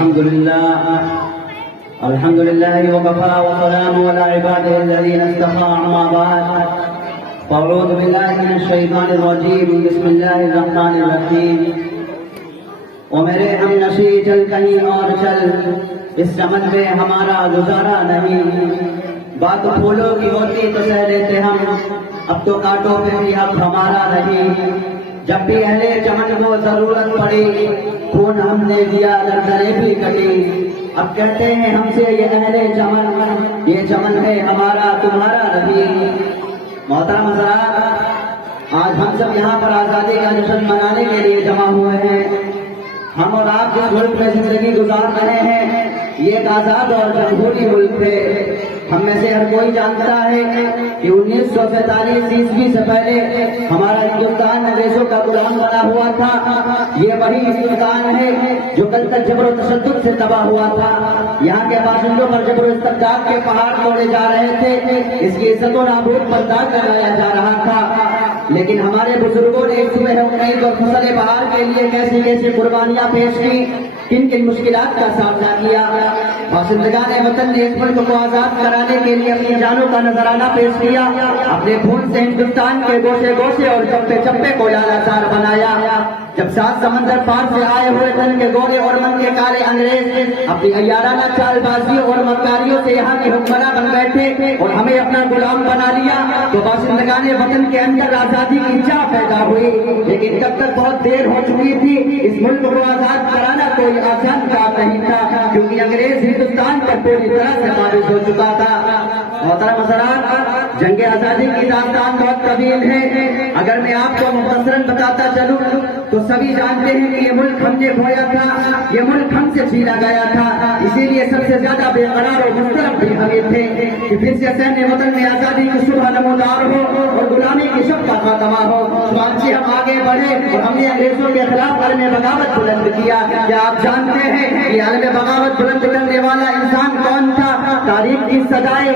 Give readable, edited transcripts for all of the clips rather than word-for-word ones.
الحمد لله وكفى وسلام على عباده الذين اصطفى اما بعد فاعوذ بالله من الشيطان الرجيم بسم الله الرحمن الرحيم او میرے ہم نشی چل کہیں اور چل اس چمن میں ہمارا گزارا نہیں بات پھولوں کی ہوتی تو سہ لیتے ہم اب تو کاٹوں پہ بھی حق ہمارا نہیں جب بھی اہل چمن کو ضرورت پڑی خون ہم نے دیا گردنیں بھی کٹی اب کہتے ہیں ہم سے یہ اہل چمن یہ چمن ہے ہمارا تمہارا نہیں محترم حضرات آج ہم سب یہاں پر آزادی کا جشن منانے کے لیے جمع ہوئے ہیں ہم اور آپ جس ملک میں زندگی گزار رہے ہیں یہ ایک آزاد اور جمہوری ملک ہے ہم میں سے ہر کوئی جانتا ہے کہ 1947 عیسوی سے پہلے ہمارا ہندوستان انگریزوں کا غلام بنا ہوا تھا یہ وہی ہندوستان ہے جو کل تک جبر و تشدد سے تباہ ہوا تھا یہاں کے باشندوں پر جبر و استبداد کے پہاڑ توڑے جا رہے تھے اس کی عزت و نابود پر داغ لگایا جا رہا تھا لیکن ہمارے بزرگوں نے اس صبح امید اور فصل بہار کے لیے کیسی کیسی قربانیاں پیش کی کن کن مشکلات کا سامنا کیا باشندگان وطن نے اس ملک کو آزاد کرانے کے لیے اپنی جانوں کا نذرانہ پیش کیا اپنے خون سے ہندوستان کے گوشے گوشے اور چپے چپے کو لالازار بنایا جب 7 سمندر پار سے آئے ہوئے دھن کے گورے اور من کے کالے انگریز اپنی عیارانہ چال بازیوں اور مکاریوں سے یہاں کے حکمراں بن بیٹھے اور ہمیں اپنا غلام بنا لیا تو باشندگان وطن کے اندر آزادی کی چاہ پیدا ہوئی لیکن تب تک بہت دیر ہو چکی تھی اس ملک کو آزاد کرانا کوئی آسان کام نہیں تھا کیونکہ انگریز ہندوستان پر پوری طرح سے قابض ہو چکا تھا محترم حضرات جنگ آزادی کی داستان بہت طویل ہے اگر میں آپ کو مختصراً بتاتا چلوں تو سبھی جانتے ہیں کہ یہ ملک ہم نے کھویا تھا یہ ملک ہم سے چھینا گیا تھا اسی لیے سب سے زیادہ بے قرار اور مضطرب بھی ہمیں تھے کہ پھر سے سین وطن میں آزادی کی صبح نمودار ہو اور غلامی کی شب کا خاتمہ ہو چنانچہ ہم آگے بڑھے اور ہم نے انگریزوں کے خلاف عالم بغاوت بلند کیا کیا آپ جانتے ہیں کہ عالم بغاوت بلند کرنے والا انسان کون تھا تاریخ کی سزائیں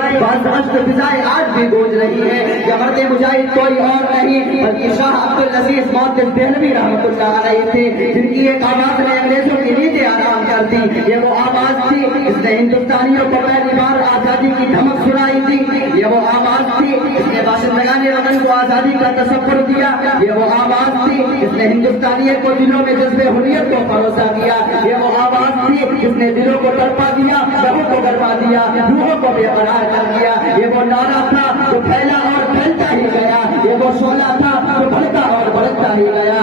فضائیں آج بھی گونج رہی ہے یہ مرد مجاہد کوئی اور نہیں بلکہ شاہ عبد العزیز محدث دہلوی رحمۃ اللہ علیہ تھے جن کی ایک آواز نے انگریزوں کی نیندیں آرام کر دی یہ وہ آواز تھی اس نے ہندوستانیوں کو پہلی بار آزادی کی دھمک سنائی تھی یہ وہ آواز تھی اس نے باشندگان وطن کو آزادی کا تصور دیا یہ وہ آواز تھی اس نے ہندوستانیت کو دلوں میں جذب حریت کو پروسا دیا یہ وہ آواز تھی اس نے دلوں کو تڑپا دیا لہو کو گرما دیا روحوں کو بے قرار کر دیا یہ وہ نعرہ تھا جو پھیلا اور پھیلتا ہی گیا یہ وہ شعلہ تھا جو بڑھتا اور بڑھتا ہی گیا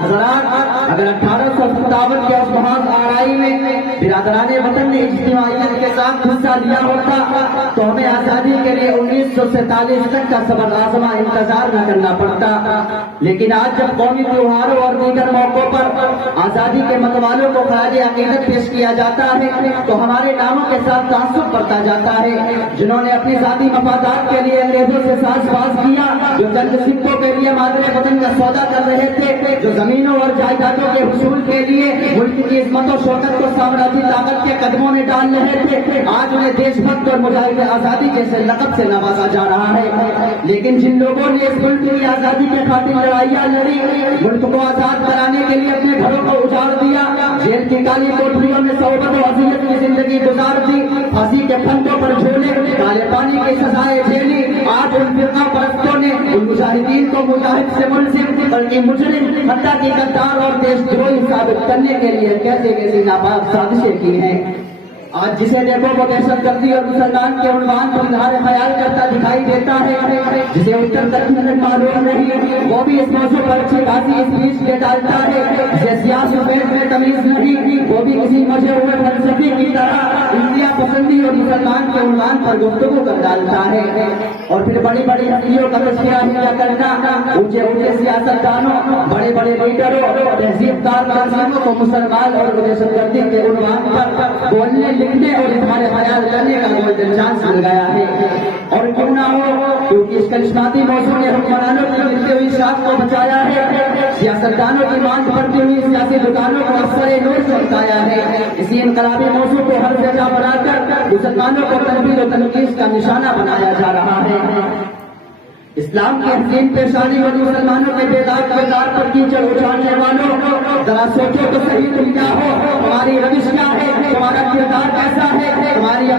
حضرات اگر 1857 کے اس محاذ آرائی میں برادران وطن نے اجتماعیت کے ساتھ حصہ لیا ہوتا تو ہمیں آزادی کے لیے 1947 تک کا صبر آزما انتظار نہ کرنا پڑتا لیکن آج جب قومی تیوہاروں اور دیگر موقعوں پر آزادی کے متوالوں کو خراج عقیدت پیش کیا جاتا ہے تو ہمارے ناموں کے ساتھ تعصب بڑھتا جاتا ہے جنہوں نے اپنی ذاتی مفادات کے لیے انگریزوں سے ساز باز کیا جو چند سکوں کے لیے مادر وطن کا سودا کر رہے تھے جو زمینوں اور جائیدادوں کے حصول کے لیے ملک کی عظمت و شوکت کو سامراجی طاقت کے قدموں میں ڈال رہے تھے آج انہیں دیش بھکت اور مجاہد آزادی جیسے لقب سے نوازا جا رہا ہے لیکن جن لوگوں نے اس ملک کی آزادی کے خاطر لڑائیاں لڑی ملک کو آزاد کرانے کے لیے اپنے گھروں کو اجاڑ دیا جیل کی کالی کوٹریوں میں صحبت و اذیت کی زندگی گزار دی پھانسی کے پھندوں پر جھولے کالے پانی کی سزائیں جھیلی آج ان فرقہ پرستوں نے ان مجاہدین کو مجاہد سے منصف بلکہ مجرم حتیٰ کی غدار اور دیش دروہی ثابت کرنے کے لیے کیسے کیسی ناپاک سازشیں کی ہیں آج جسے دیکھو وہ دہشت گردی اور مسلمان کے عنوان پر اظہار خیال کرتا دکھائی دیتا ہے جسے اتر دکن معلوم نہیں وہ بھی اس موضوع پر اچھی خاصی اسپیچ دے ڈالتا ہے جسے سیاسی فیض میں تمیز نہیں وہ بھی کسی مجھے ہوئے فلسفی کی طرح انڈیا پسندی اور مسلمان کے عنوان پر گفتگو کر ڈالتا ہے اور پھر بڑی بڑی ہستیوں کا تذکرہ کرنا اونچے اونچے سیاستدانوں بڑے بڑے لیڈروں تہذیب دار تنظیموں کو مسلمان اور دہشت گردی کے عنوان پر بولنے لکھنے اور اظہار خیال کرنے کا گولڈن چانس مل گیا ہے اور کیوں نہ ہو کیونکہ اس کرشماتی موضوع نے حکمرانوں کی لکھتے ہوئی شاخ کو بچایا ہے سیاستدانوں کی مانگ بڑھتی ہوئی سیاسی دکانوں کو افسر نور چمکایا ہے اسی انقلابی موضوع کو ہر جگہ بنا کر مسلمانوں کو تنقید و تنقید کا نشانہ بنایا جا رہا ہے اسلام کی حسین پیشانی اور مسلمانوں کے بیدار کردار پر کیچڑ اچھالنے والوں ذرا سوچو تو صحیح تم کیا ہو ہماری روش کیا ہے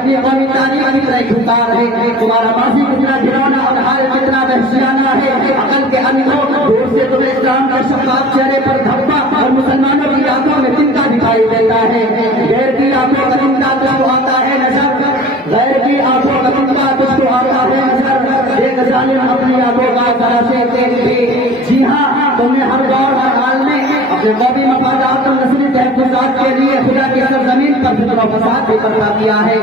اپنی قومی تاریخ کتنا خونخوار ہے، تمہارا ماضی کتنا گھرونا اور حال کتنا وحشیانہ ہے. عقل کے اندھوں دور سے تمہیں اسلام کے شفاف چہرے پر دھبا اور مسلمانوں کی آنکھوں میں تنکا دکھائی دیتا ہے. غیر کی آنکھوں کا تنکا تجھ کو آتا ہے نظر، غیر کی آنکھوں کا تنکا تجھ کو آتا ہے نظر. ایک ظالم اپنی آنکھوں کا ذرا سے دیکھ بھی. جی ہاں، تم نے ہر دور ہر حال میں اپنے قومی مفادات اور نسلی تحفظات کے لیے خدا کی سرزمین پر فتنہ و فساد بھی برپا کیا ہے.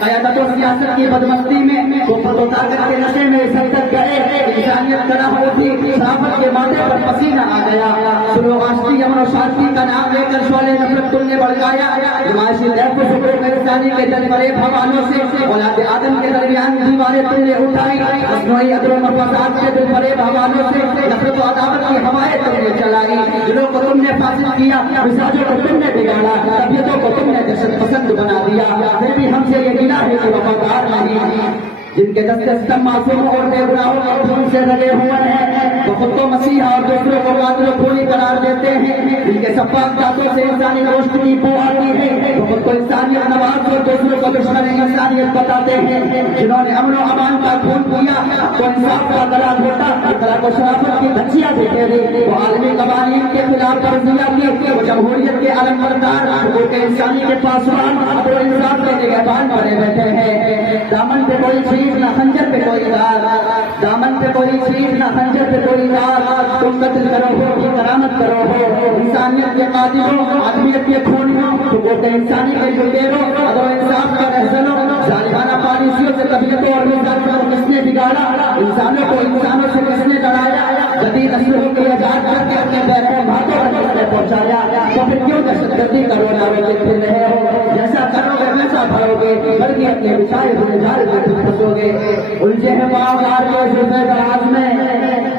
قیادت و سیاست کی بدمستی میں قوت و طاقت کے نشے میں اس حد تک گئے انسانیت کرا ہوتی شرافت کے ماتھے پر پسینہ آ گیا. سلو آشتی امن و شانتی کا نام لے کر شعلے نفرت تم نے بڑھایا. نمائشی لہب و شکر و انسانی کے جلوے بھوانوں سے اولاد آدم کے درمیان دیواریں تم نے اٹھائی. مصنوعی عدل و مفادات کے دل بھرے بھوانوں سے نفرت و عداوت کی ہوائیں تم نے چلائی. دلوں کو تم نے فاسد کیا، مزاجوں کو تم نے بگاڑا، طبیعتوں کو تم نے دہشت پسند بنا دیا. پھر بھی ہم سے یہ گلا ہے کہ وفادار نہیں. جن کے دستے ستم معصوموں اور بے گناہوں اور خون سے رگے ہوئے ہیں، وہ خود کو مسیحا اور دوسروں کو قاتل و خونی قرار دیتے ہیں. جن کے سفاک دانتوں سے انسانی گوشت کی بو آتی ہے، وہ خود کو انسانیت نواز اور دوسروں کو دشمن انسانیت بتاتے ہیں. جنہوں نے امن و امان کا خون پیا، کو انصاف کا گلا گھوٹا، طرح کو شرافت کی دھچیاں دکھیری، وہ عالمی قوانین کے خلاف ورزیاں کی، وہ جمہوریت کے علم بردار، حقوق انسانی کے پاسبان اور انصاف کے نگہبان بنے بیٹھے ہیں. دامن پہ کوئی چیز نہ خنجر پہ کوئی دار، دامن پہ کوئی چیز نہ خنجر پہ کوئی دار. تم قتل کرو ہو کی کرامت کرو ہو، انسانیت کے قاتل ہو، آدمیت کے خون ہو، حقوق انسانی کے جرگیرو، عدل و انصاف کا رہزن ہو. ظالمانہ پالیسیوں سے طبیعتوں اور مزاجوں کو کس نے بگاڑا، انسانوں کو انسانوں سے کس نے لڑایا، جدید نسلوں کے آزاد کر کے اپنے بیرون ہاتھوں پر کس نے پہنچایا. تو پھر کیوں دہشت گردی کا رونا روتے پھر رہے ہو؟ جیسا کرو گے ویسا بھرو گے، بلکہ اپنے بچھائے ہوئے جال میں تم پھنسو گے. الجھے ہیں پاؤں یار کے زلفے دراز میں،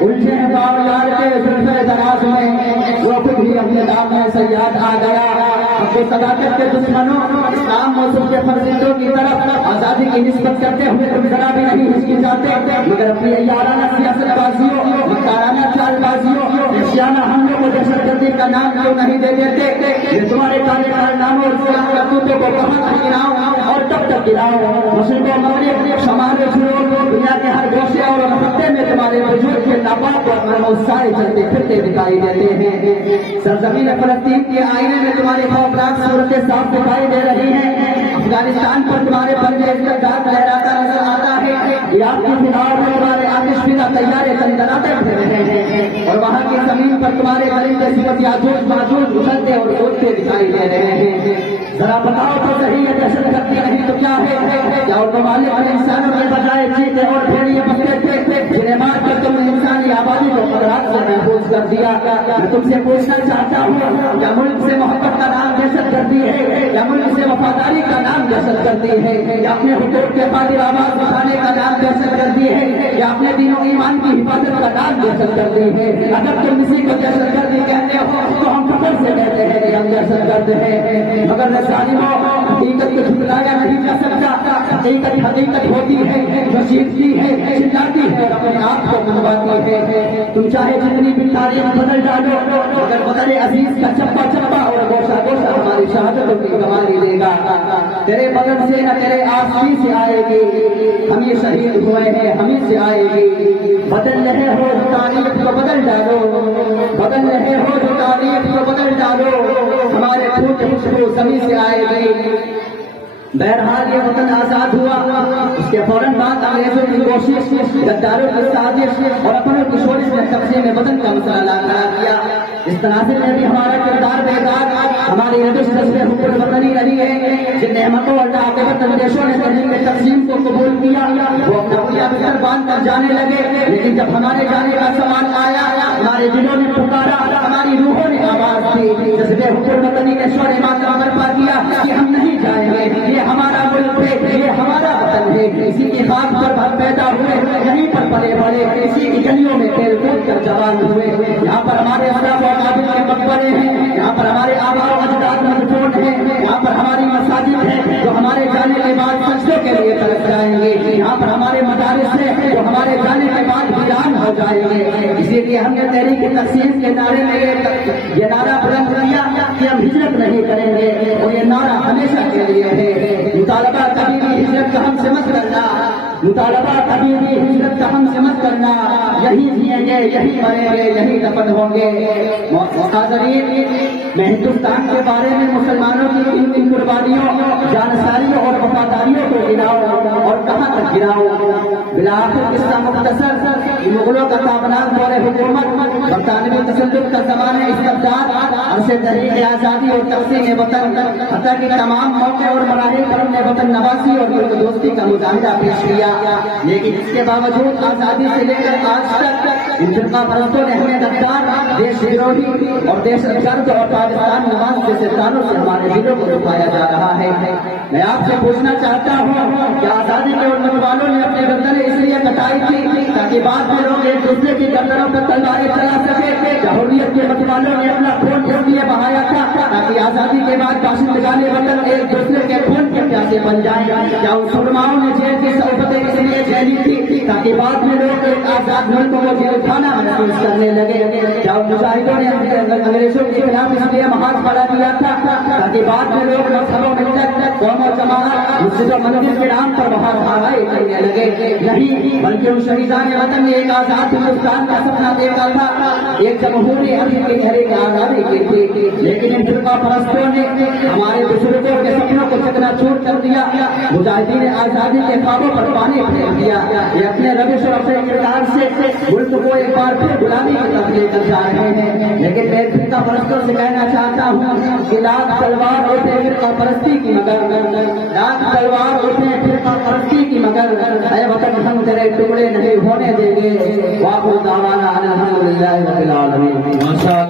الجھے ہیں پاؤں یار کے زلفے دراز میں، وہ خود ہی اپنے دام میں صیاد آ گیا. اب وہ صداقت کے دشمنوں اسلام موصوف کے فرزندوں کی طرف آزادی کی نسبت کرتے ہوئے تم ذرا بھی نہیں ہچکچاتے، مگر اپنی یارانہ سیاست بازیوں، مکارانہ چال بازیوں، وحشیانہ حملوں کو دہشت گردی کا نام کیوں نہیں دے دیتے؟ یہ تمہارے کالے کارناموں اور سیاہ کرتوتوں کو کہاں تک گراؤں اور کب تک گراؤں؟ مشرق و مغرب شمال جنوب دنیا کے ہر گوشے اور خطے میں تمہارے وجود کے ناپاک اور سارے چلتے پھرتے دکھائی دیتے ہیں. سرزمین فلسطین کے آئینے میں تمہاری خوفناک صورتیں صاف دکھائی دے رہی ہیں. افغانستان پر تمہارے پنجے استقدار لہراتا نظر آتا ہے. عراق کی فضاؤں میں تمہارے آتش فضا طیارے تندراتے پھر رہے ہیں، اور وہاں کی زمین پر تمہارے درندے صفت یاجوج ماجوج اچھلتے اور اڑتے دکھائی دے رہے ہیں. ذرا بتاؤ تو صحیح، یہ دہشت گردی نہیں تو کیا ہے؟ کیا ان مالک اور انسانوں کے بجائے چیتے اور بھیڑیے بکرے تھے جنہیں مار کر تم نے انسانی آبادی کو خطرات سے محفوظ کر دیا؟ میں تم سے پوچھنا چاہتا ہوں، کیا ملک سے محبت کا نام دہشت گردی ہے؟ کیا ملک سے وفاداری کا نام دہشت گردی ہے؟ یا اپنے حقوق کے خاطر آواز اٹھانے کا نام دہشت گردی ہے؟ یا اپنے دین و ایمان کی حفاظت کا نام دہشت گردی ہے؟ اگر تم کسی کو دہشت گردی کہتے ہو تو ہم فخر سے کہتے ہیں کہ ہم دہشت گرد ہیں. مگر ظالموں، حقیقت کو جھٹلایا نہیں جا سکتا. حقیقت ہوتی ہے جو سیکھتی ہے، چلاتی ہے اور اپنے آپ کو منواتی ہے. تم چاہے جتنی بھی تاریخ بدل ڈالو، مگر بدل عزیز کا چپا چپا اور گوشہ گوشہ ہماری شہادتوں کی گواہی دے گا. تیرے بدن سے نہ تیرے آسمی سے آئے گی، ہم یہ شہید ہوئے ہیں ہمیں سے آئے گی. بدل رہے ہو جو تاریخ کو بدل ڈالو، بدل رہے ہو جو تاریخ کو بدل ڈالو، ہمارے خون کی خوشبو زمین سے آئے گی. بہرحال یہ وطن آزاد ہوا، اس کے فوراً بعد انگریزوں کی کوشش، غداروں کی سازش اور اپنوں کی شورش نے تقسیم وطن کا مسئلہ قرار دیا. اس تناظر میں بھی ہمارا کردار بیدار، ہماری روش جذبے حقوق وطنی رہی ہے. جن نعمتوں اور عاقبت اندیشوں نے تحریک تقسیم کو قبول کیا، وہ اپنا پوریا بستر باندھ کر جانے لگے. لیکن جب ہمارے جانے کا سوال آیا، ہمارے دلوں نے پکارا، ہماری روحوں نے آواز دی، جذبے حقوق وطنی نے شور ماتم برپا کیا کہ ہم نہیں جائیں گے، یہ ہمارا ملک ہے، یہ ہمارا وطن ہے. اسی کی خاک پر ہم پیدا ہوئے، یہیں پر پلے بڑھے، اسی کی گلیوں میں کھیل کود کر جوان ہوئے. یہاں پر ہمارے اسلاف و قابل کے مقبرے ہیں، یہاں پر ہمارے آباء و اجداد مدفون ہیں، یہاں پر ہماری مساجد ہیں جو ہمارے جانے کے بعد سجدوں کے لیے ترس جائیں گے، یہاں پر ہمارے مدارس ہیں جو ہمارے جانے کے بعد ویران ہو جائیں گے. اسی لیے ہم نے تحریک تقسیم کے نعرے میں یہ نعرہ بلند کیا کہ ہم ہجرت نہیں کریں گے، اور یہ نعرہ ہمیشہ کے لیے ہے. مطالبہ کبھی بھی ہجرت کا ہم سے مت کرنا، مطالبہ کبھی بھی ہجرت کا ہم سے مت کرنا، یہی جئیں گے، یہی مریں گے، یہی دفن ہوں گے۔ حاضرین، میں ہندوستان کے بارے میں مسلمانوں کی ان قربانیوں، جانساریوں اور وفاداریوں کو گراؤں اور کہاں تک گراؤں؟ بالآخر قصہ مختصر، مغلوں کا تابناک دور حکومت، برطانوی تسلط کا زمانہ استبداد، عرصے تحریک آزادی اور تقسیم وطن، حتیٰ کہ تمام موقع اور مراحل پر ہم نے وطن نواسی اور ملک دوستی کا مظاہرہ پیش کیا، لیکن اس کے باوجود آزادی سے لے کر آج تک ان فرقہ پرستوں نے ہمیں غدار، دیش دروہی اور دہشت گرد اور پاکستان نواز جیسے تانوں سے ہمارے دلوں کو دکھایا جا رہا ہے۔ میں آپ سے پوچھنا چاہتا ہوں کہ آزادی کے علمت والوں نے اپنے گردنیں اس لیے کٹائی تھی تاکہ بعد میں لوگ ایک دوسرے کی گردنوں پر تلواریں چلا سکے؟ جمہوریت کے مت والوں نے اپنا خون اس لیے بہایا تھا تاکہ آزادی کے بعد باشندگان وطن ایک دوسرے کے خون کے پیاسے بن جائیں؟ کیا ان سرماؤں نے جیل کی صحبتیں اس لیے جھیلی تھی تاکہ بعد میں لوگ ایک آزاد ملک کو جیل خانہ محسوس کرنے لگے؟ کیا ان مجاہدوں نے انگریزوں کے خلاف اس لیے محاذ بڑھا دیا تھا تاکہ بعد میں لوگ مذہبوں ملت، قوم و جماعت، مسجد و مندر کے نام پر وہاں بھاگائے کرنے لگے؟ نہیں، بلکہ ان شہیدان وطن نے ایک آزاد ہندوستان کا سپنا دیکھا تھا، ایک جمہوری عدل کے چہرے کی آزادی کی تھی، لیکن ان فرقہ پرستوں نے ہمارے بزرگوں کے سپنوں کو چکنا چور کر دیا، مجاہدین آزادی کے خوابوں پر پانی پھیر دیا۔ یہ اپنے روش اور اپنے کردار سے ملک کو ایک بار پھر غلامی کی طرف لے کر جا رہے ہیں۔ لیکن میں فرقہ پرستوں سے کہنا چاہتا ہوں کہ لاکھ تلوار اٹھے فرقہ پرستی کی مگر، لاکھ تلوار اٹھے فرقہ پرستی کی مگر، اے وطن ہم تیرے ٹکڑے نہیں ہونے دیں گے۔ وآخر دعوانا ان الحمد للہ رب العالمین۔